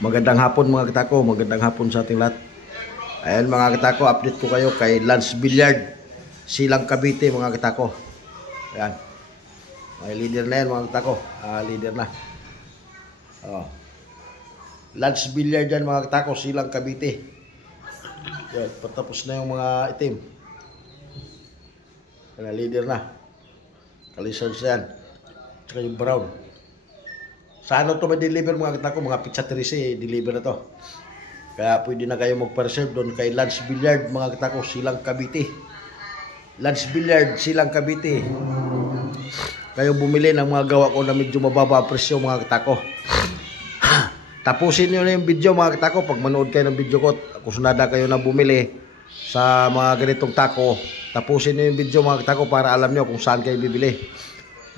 Magandang hapon mga katako, magandang hapon sa ating lahat. Ayan mga katako, update ko kayo kay Lance Billiard, Silang Cavite mga katako. Ayan, may leader na yan mga katako, leader na. Lance Billiard yan mga katako, Silang Cavite. Ayan, patapos na yung mga itim. Ayan, leader na. Kalisons yan, tsaka yung brown. Sa ano to ma-deliver mga katako, mga pizza 13 deliver na to. Kaya pwede na kayo magpa-reserve doon kay Lance Billiard mga katako, Silang Cavite. Lance Billiard, Silang Cavite. Kayo bumili ng mga gawa ko na medyo mababa ang presyo mga katako. Tapusin nyo na yung video mga katako. Pag manood kayo ng video ko, kusunada kayo na bumili sa mga ganitong tako. Tapusin nyo yung video mga katako para alam nyo kung saan kayo bibili.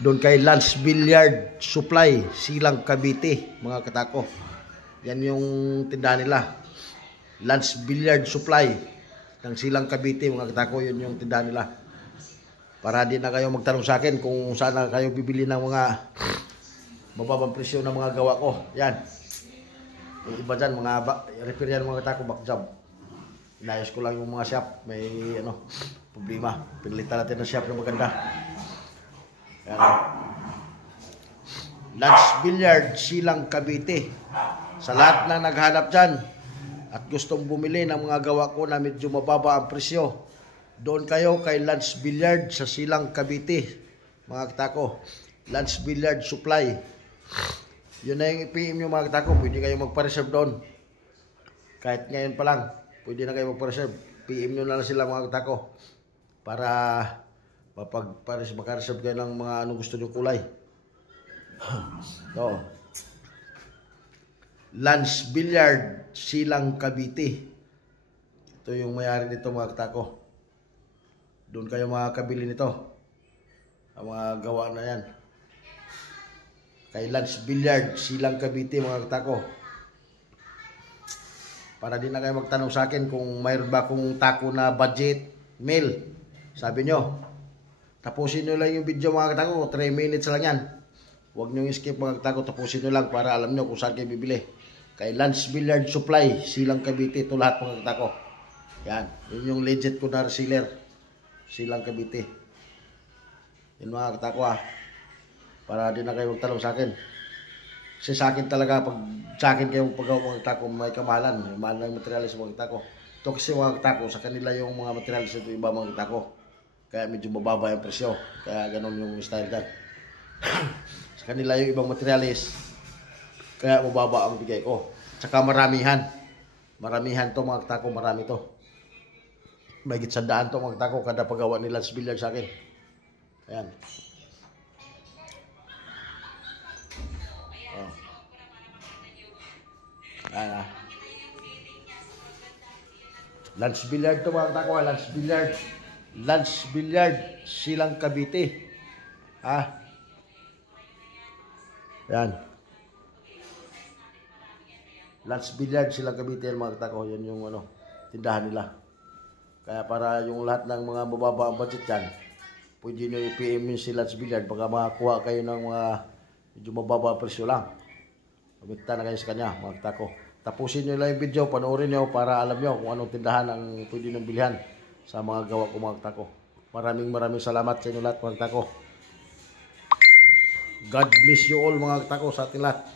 Doon kay Lance Billiard Supply, Silang Cavite mga katako. Yan yung tindahan nila. Lance Billiard Supply ng Silang Cavite mga katako, yun yung tindahan nila. Para di na kayo magtanong sa akin kung saan na kayo bibili ng mga mababang presyo ng mga gawa ko. Yan. Yung iba dyan, mga repair yan mga katako, back job. Inayos ko lang yung mga shop. May problema. Pinalitan natin ng shop na maganda. Yan. Lance Billiard, Silang Cavite. Sa lahat na naghanap dyan at gustong bumili ng mga gawa ko na medyo mababa ang presyo, doon kayo kay Lance Billiard sa Silang Cavite mga katako. Lance Billiard Supply. Yun na yung i-PM nyo mga katako. Pwede kayo magpa-reserve doon. Kahit ngayon pa lang, pwede na kayo magpa-reserve. PM nyo na lang sila mga katako para maka-reserve kayo ng mga anong gusto nyo kulay. So, Lance Billiard, Silang Cavite. Ito yung may-ari nito mga katako. Doon kayo makakabili nito. Ang mga gawa na yan. Kay Lance Billiard, Silang Cavite mga katako. Para din na kayo magtanong sa akin kung mayroon ba akong tako na budget meal. Sabi nyo. Tapusin nyo lang yung video mga katako. 3 minutes lang yan. Huwag nyo skip mga katako. Tapusin nyo lang para alam nyo kung saan kayo bibili. Kay Lance Billiard Supply, Silang Cavite. Ito lahat mga katako. Yan. Yun yung legit ko na reseller. Silang Cavite. Yun mga katako para din na kayo magtanong sa akin. Kasi sa akin talaga, pag sa akin kayo paggawa mga katako, may kamahalan. May mahal na yung materialis mga katako. Ito kasi mga katako, sa kanila yung mga materialis ito iba mga katako. Kaya medyo mababa yung presyo. Kaya ganun yung style dyan. Sa kanila yung ibang materialis. Kaya mababa ang bigay ko. Tsaka maramihan. Maramihan to mga katako. Marami to. May gitsandaan to mga katako. Kada paggawa ni Lance Billiard sa akin. Ayan. Ayan. Lance Billiard to mga katako. Lance Billiard. Lance Billiard, Silang Cavite. Yan. Lance Billiard, Silang Cavite mga katako. Yan yung tindahan nila. Kaya para yung lahat ng mga mababa ang budget dyan, pwede nyo i-PM si Lance Billiard. Baka makakuha kayo ng mga medyo mababa presyo lang. Pagkita na kayo sa kanya mga katako. Tapusin nyo lang yung video, panoorin nyo para alam nyo kung anong tindahan ang pwede nyo bilhan sa mga gawa ko mga katako. Maraming salamat sa inyo lahat mga katako. God bless you all mga katako sa ating lahat.